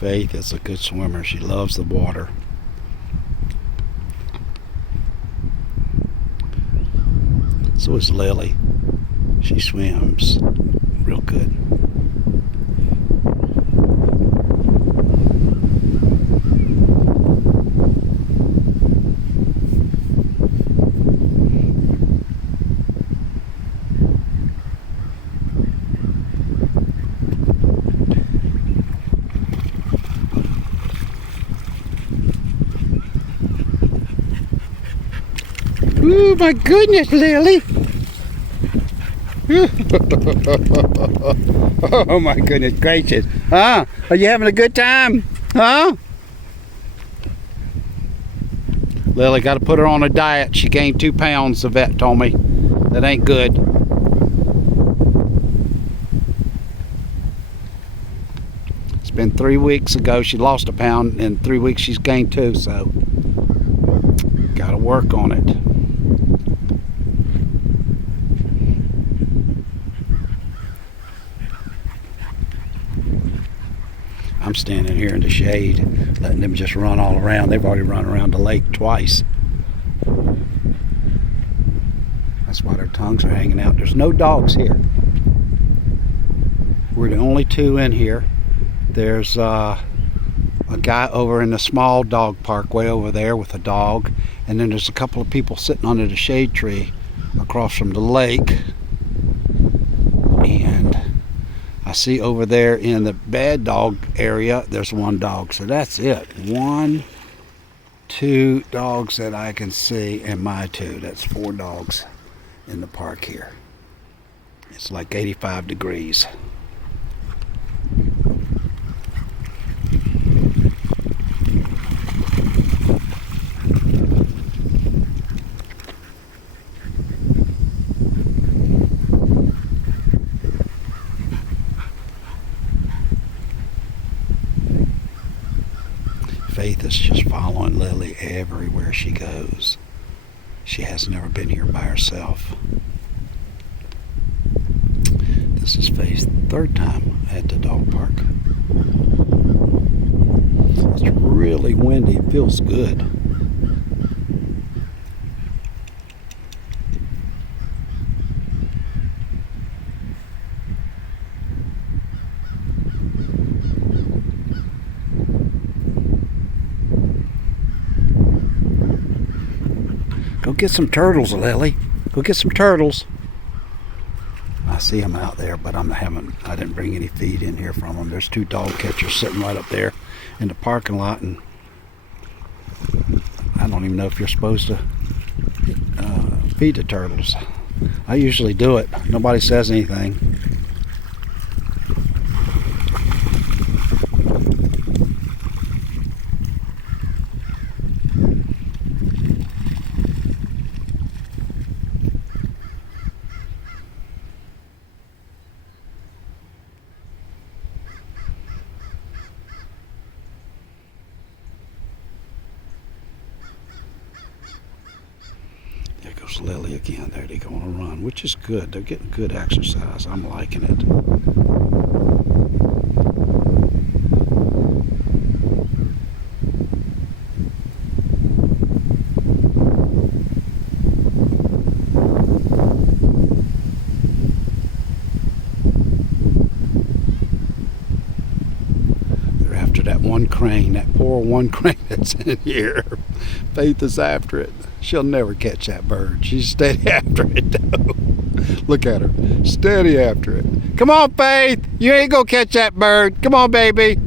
Faith is a good swimmer. She loves the water. So is Lily. She swims real good. Oh my goodness, Lily. Oh my goodness gracious. Huh? Are you having a good time? Huh? Lily, got to put her on a diet. She gained 2 pounds, the vet told me. That ain't good. It's been 3 weeks ago. She lost 1 pound. In 3 weeks she's gained 2, so got to work on it. I'm standing here in the shade, letting them just run all around. They've already run around the lake twice. That's why their tongues are hanging out. There's no dogs here. We're the only 2 in here. There's a guy over in the small dog park way over there with a dog. And then there's a couple of people sitting under the shade tree across from the lake. And I see over there in the bad dog area, there's 1 dog. So that's it. 1, 2 dogs that I can see, and my 2. That's 4 dogs in the park here. It's like 85 degrees. Faith is just following Lily everywhere she goes. She has never been here by herself. This is Faith's 3rd time at the dog park. It's really windy. It feels good. Go get some turtles, Lily. Go get some turtles. I see them out there, but I didn't bring any feed in here from them. There's 2 dog catchers sitting right up there in the parking lot, and I don't even know if you're supposed to feed the turtles. I usually do it. Nobody says anything. There goes Lily again. There they go on a run, which is good. They're getting good exercise. I'm liking it. They're after that 1 crane, that poor 1 crane that's in here. Faith is after it. She'll never catch that bird. She's steady after it, though. Look at her. Steady after it. Come on, Faith. You ain't gonna catch that bird. Come on, baby.